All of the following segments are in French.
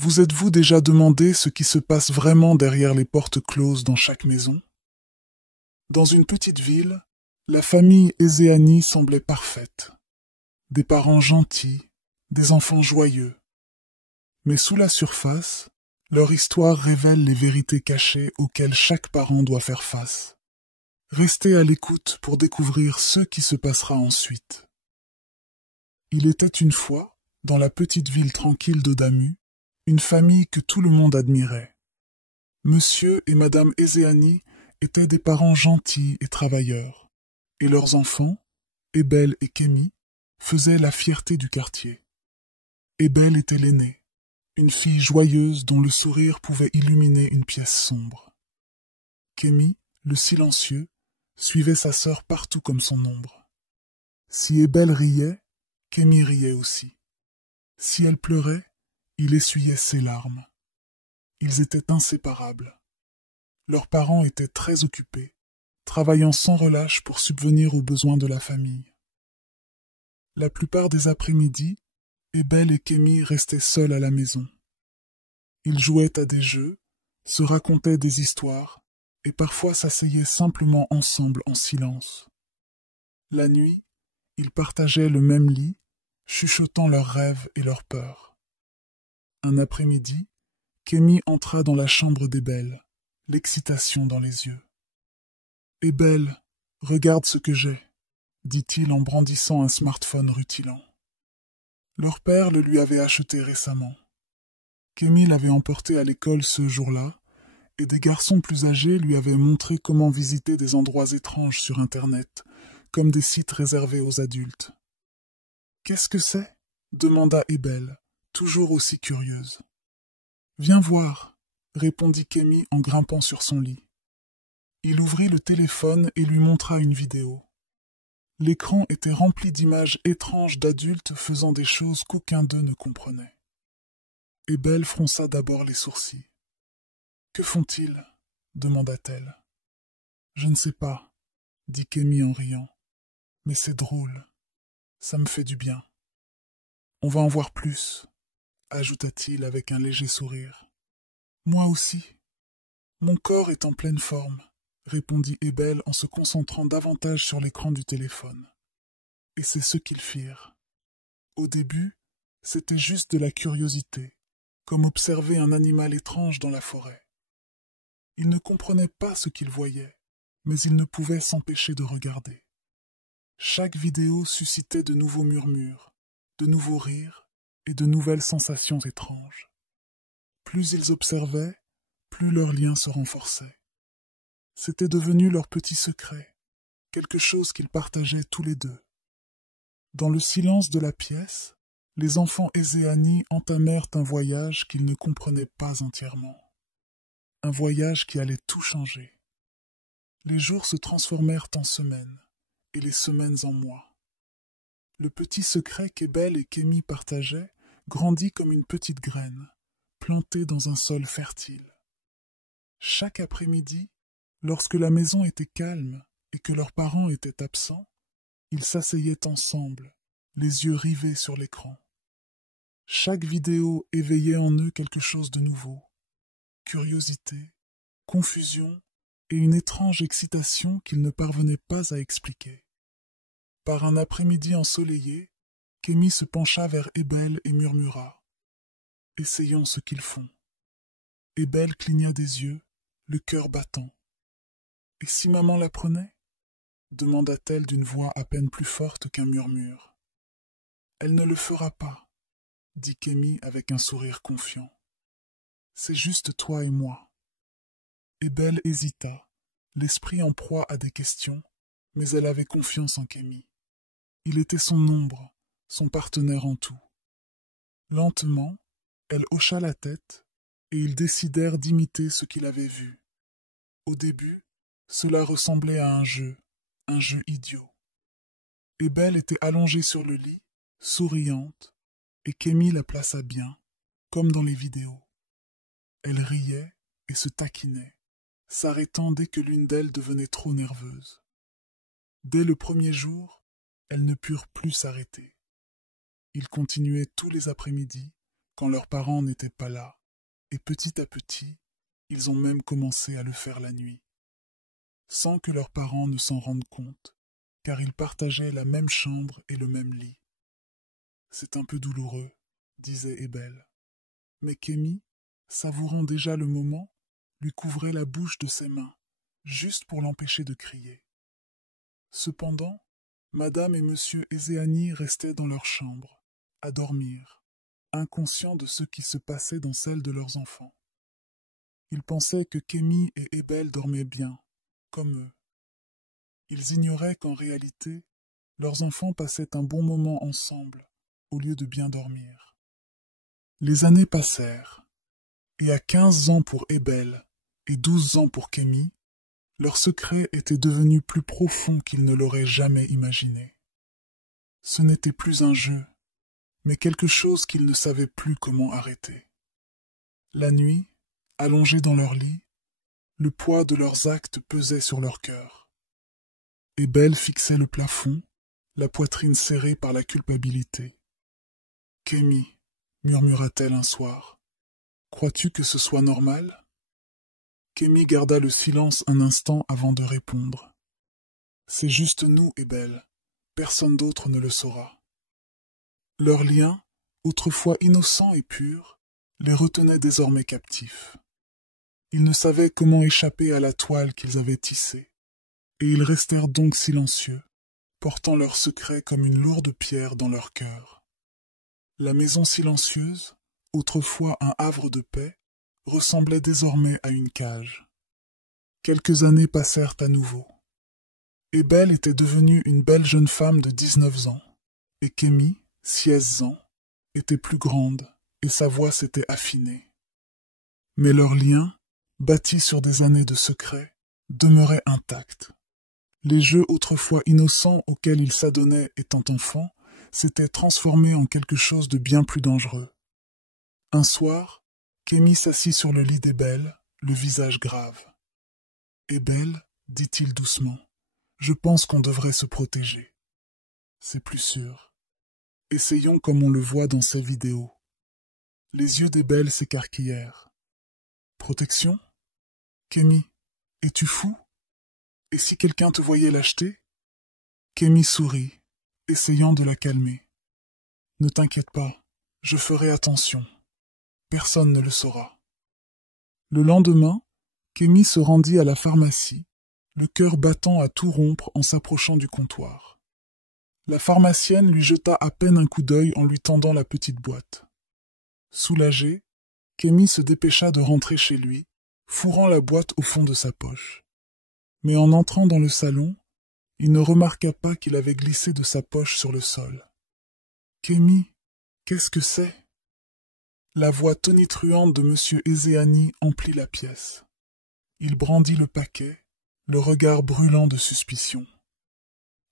Vous êtes-vous déjà demandé ce qui se passe vraiment derrière les portes closes dans chaque maison? Dans une petite ville, la famille Ezéani semblait parfaite. Des parents gentils, des enfants joyeux. Mais sous la surface, leur histoire révèle les vérités cachées auxquelles chaque parent doit faire face. Restez à l'écoute pour découvrir ce qui se passera ensuite. Il était une fois, dans la petite ville tranquille d'Odamu, une famille que tout le monde admirait. Monsieur et Madame Ezéani étaient des parents gentils et travailleurs, et leurs enfants, Ebel et Kémi, faisaient la fierté du quartier. Ebel était l'aînée, une fille joyeuse dont le sourire pouvait illuminer une pièce sombre. Kémi, le silencieux, suivait sa sœur partout comme son ombre. Si Ebel riait, Kémi riait aussi. Si elle pleurait, il essuyait ses larmes. Ils étaient inséparables. Leurs parents étaient très occupés, travaillant sans relâche pour subvenir aux besoins de la famille. La plupart des après-midi, Ebel et Kémi restaient seuls à la maison. Ils jouaient à des jeux, se racontaient des histoires, et parfois s'asseyaient simplement ensemble en silence. La nuit, ils partageaient le même lit, chuchotant leurs rêves et leurs peurs. Un après-midi, Kémi entra dans la chambre d'Ebel, l'excitation dans les yeux. « Ebel, regarde ce que j'ai », dit-il en brandissant un smartphone rutilant. Leur père le lui avait acheté récemment. Kémi l'avait emporté à l'école ce jour-là, et des garçons plus âgés lui avaient montré comment visiter des endroits étranges sur Internet, comme des sites réservés aux adultes. « Qu'est-ce que c'est » demanda Ebel, toujours aussi curieuse. « Viens voir », répondit Kémi en grimpant sur son lit. Il ouvrit le téléphone et lui montra une vidéo. L'écran était rempli d'images étranges d'adultes faisant des choses qu'aucun d'eux ne comprenait. Ebel fronça d'abord les sourcils. « Que font-ils » demanda-t-elle. « Je ne sais pas » dit Kémi en riant. « Mais c'est drôle. Ça me fait du bien. »« On va en voir plus » ajouta-t-il avec un léger sourire. « Moi aussi. Mon corps est en pleine forme, » répondit Ebel en se concentrant davantage sur l'écran du téléphone. Et c'est ce qu'ils firent. Au début, c'était juste de la curiosité, comme observer un animal étrange dans la forêt. Ils ne comprenaient pas ce qu'ils voyaient, mais ils ne pouvaient s'empêcher de regarder. Chaque vidéo suscitait de nouveaux murmures, de nouveaux rires et de nouvelles sensations étranges. Plus ils observaient, plus leur lien se renforçait. C'était devenu leur petit secret, quelque chose qu'ils partageaient tous les deux. Dans le silence de la pièce, les enfants Ezéani entamèrent un voyage qu'ils ne comprenaient pas entièrement. Un voyage qui allait tout changer. Les jours se transformèrent en semaines, et les semaines en mois. Le petit secret qu'Ebel et Kémi partageaient grandit comme une petite graine, plantée dans un sol fertile. Chaque après-midi, lorsque la maison était calme et que leurs parents étaient absents, ils s'asseyaient ensemble, les yeux rivés sur l'écran. Chaque vidéo éveillait en eux quelque chose de nouveau. Curiosité, confusion et une étrange excitation qu'ils ne parvenaient pas à expliquer. Par un après-midi ensoleillé, Kémi se pencha vers Ebel et murmura « Essayons ce qu'ils font ». Ebel cligna des yeux, le cœur battant. « Et si maman l'apprenait » demanda-t-elle d'une voix à peine plus forte qu'un murmure. « Elle ne le fera pas » dit Kémi avec un sourire confiant. « C'est juste toi et moi. » Ebel hésita, l'esprit en proie à des questions, mais elle avait confiance en Kémi. Il était son ombre, son partenaire en tout. Lentement, elle hocha la tête, et ils décidèrent d'imiter ce qu'il avait vu. Au début, cela ressemblait à un jeu idiot. Ebel était allongée sur le lit, souriante, et Kémi la plaça bien, comme dans les vidéos. Elle riait et se taquinait, s'arrêtant dès que l'une d'elles devenait trop nerveuse. Dès le premier jour, elles ne purent plus s'arrêter. Ils continuaient tous les après-midi, quand leurs parents n'étaient pas là, et petit à petit, ils ont même commencé à le faire la nuit, sans que leurs parents ne s'en rendent compte, car ils partageaient la même chambre et le même lit. C'est un peu douloureux, disait Ebel. Mais Kémy, savourant déjà le moment, lui couvrait la bouche de ses mains, juste pour l'empêcher de crier. Cependant, Madame et Monsieur Ezéani restaient dans leur chambre, à dormir, inconscients de ce qui se passait dans celle de leurs enfants. Ils pensaient que Kémy et Ebel dormaient bien, comme eux. Ils ignoraient qu'en réalité, leurs enfants passaient un bon moment ensemble, au lieu de bien dormir. Les années passèrent, et à 15 ans pour Ebel et 12 ans pour Kémy, leur secret était devenu plus profond qu'ils ne l'auraient jamais imaginé. Ce n'était plus un jeu, mais quelque chose qu'ils ne savaient plus comment arrêter. La nuit, allongés dans leur lit, le poids de leurs actes pesait sur leur cœur. Ebel fixait le plafond, la poitrine serrée par la culpabilité. « Kémy, murmura-t-elle un soir, crois-tu que ce soit normal ?» Kémy garda le silence un instant avant de répondre. « C'est juste nous, Ebel. Personne d'autre ne le saura. » Leur lien, autrefois innocent et pur, les retenait désormais captifs. Ils ne savaient comment échapper à la toile qu'ils avaient tissée, et ils restèrent donc silencieux, portant leur secret comme une lourde pierre dans leur cœur. La maison silencieuse, autrefois un havre de paix, ressemblait désormais à une cage. Quelques années passèrent à nouveau. Ebel était devenue une belle jeune femme de 19 ans, et Kémy, 16 ans, était plus grande, et sa voix s'était affinée. Mais leur lien, bâti sur des années de secret, demeurait intact. Les jeux autrefois innocents auxquels ils s'adonnaient étant enfants s'étaient transformés en quelque chose de bien plus dangereux. Un soir, Kémy s'assit sur le lit d'Ebel, le visage grave. « Ebel, dit-il doucement, je pense qu'on devrait se protéger. C'est plus sûr. Essayons comme on le voit dans ces vidéos. » Les yeux d'Ebel s'écarquillèrent. « Protection ? Kémy, es-tu fou ? Et si quelqu'un te voyait l'acheter ?» Kémy sourit, essayant de la calmer. « Ne t'inquiète pas, je ferai attention. Personne ne le saura. » Le lendemain, Kémy se rendit à la pharmacie, le cœur battant à tout rompre en s'approchant du comptoir. La pharmacienne lui jeta à peine un coup d'œil en lui tendant la petite boîte. Soulagé, Kémy se dépêcha de rentrer chez lui, fourrant la boîte au fond de sa poche. Mais en entrant dans le salon, il ne remarqua pas qu'il avait glissé de sa poche sur le sol. « Kémy, qu'est-ce que c'est ?» La voix tonitruante de M. Ezéani emplit la pièce. Il brandit le paquet, le regard brûlant de suspicion.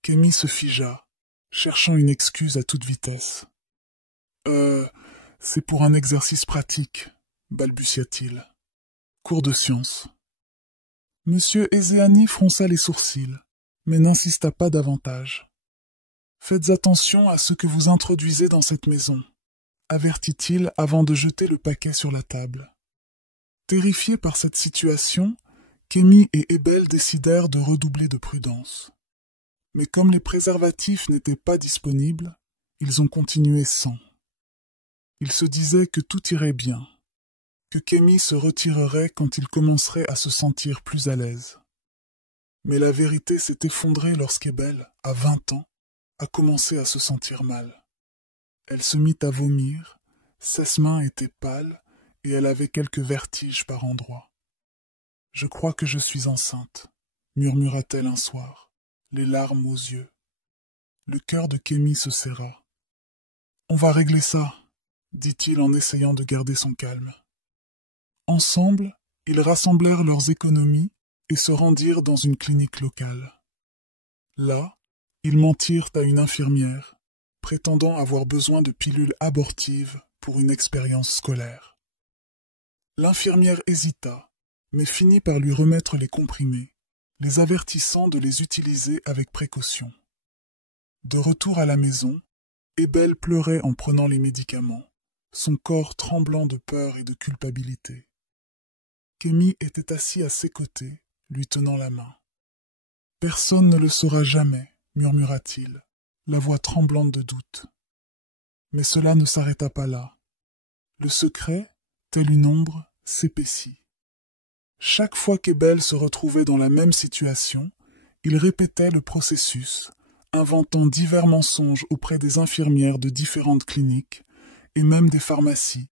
Kémy se figea, cherchant une excuse à toute vitesse. « C'est pour un exercice pratique, » balbutia-t-il. « Cours de science. » M. Ezéani fronça les sourcils, mais n'insista pas davantage. « Faites attention à ce que vous introduisez dans cette maison, » avertit-il avant de jeter le paquet sur la table. Terrifiés par cette situation, Kémy et Ebel décidèrent de redoubler de prudence. Mais comme les préservatifs n'étaient pas disponibles, ils ont continué sans. Ils se disaient que tout irait bien, que Kémy se retirerait quand il commencerait à se sentir plus à l'aise. Mais la vérité s'est effondrée lorsqu'Ebel, à 20 ans, a commencé à se sentir mal. Elle se mit à vomir, ses mains étaient pâles et elle avait quelques vertiges par endroits. « Je crois que je suis enceinte, » murmura-t-elle un soir, les larmes aux yeux. Le cœur de Kémy se serra. « On va régler ça, » dit-il en essayant de garder son calme. Ensemble, ils rassemblèrent leurs économies et se rendirent dans une clinique locale. Là, ils mentirent à une infirmière, prétendant avoir besoin de pilules abortives pour une expérience scolaire. L'infirmière hésita, mais finit par lui remettre les comprimés, les avertissant de les utiliser avec précaution. De retour à la maison, Ebel pleurait en prenant les médicaments, son corps tremblant de peur et de culpabilité. Kémy était assis à ses côtés, lui tenant la main. « Personne ne le saura jamais, murmura-t-il, la voix tremblante de doute. Mais cela ne s'arrêta pas là. Le secret, tel une ombre, s'épaissit. Chaque fois qu'Ebel se retrouvait dans la même situation, il répétait le processus, inventant divers mensonges auprès des infirmières de différentes cliniques et même des pharmacies,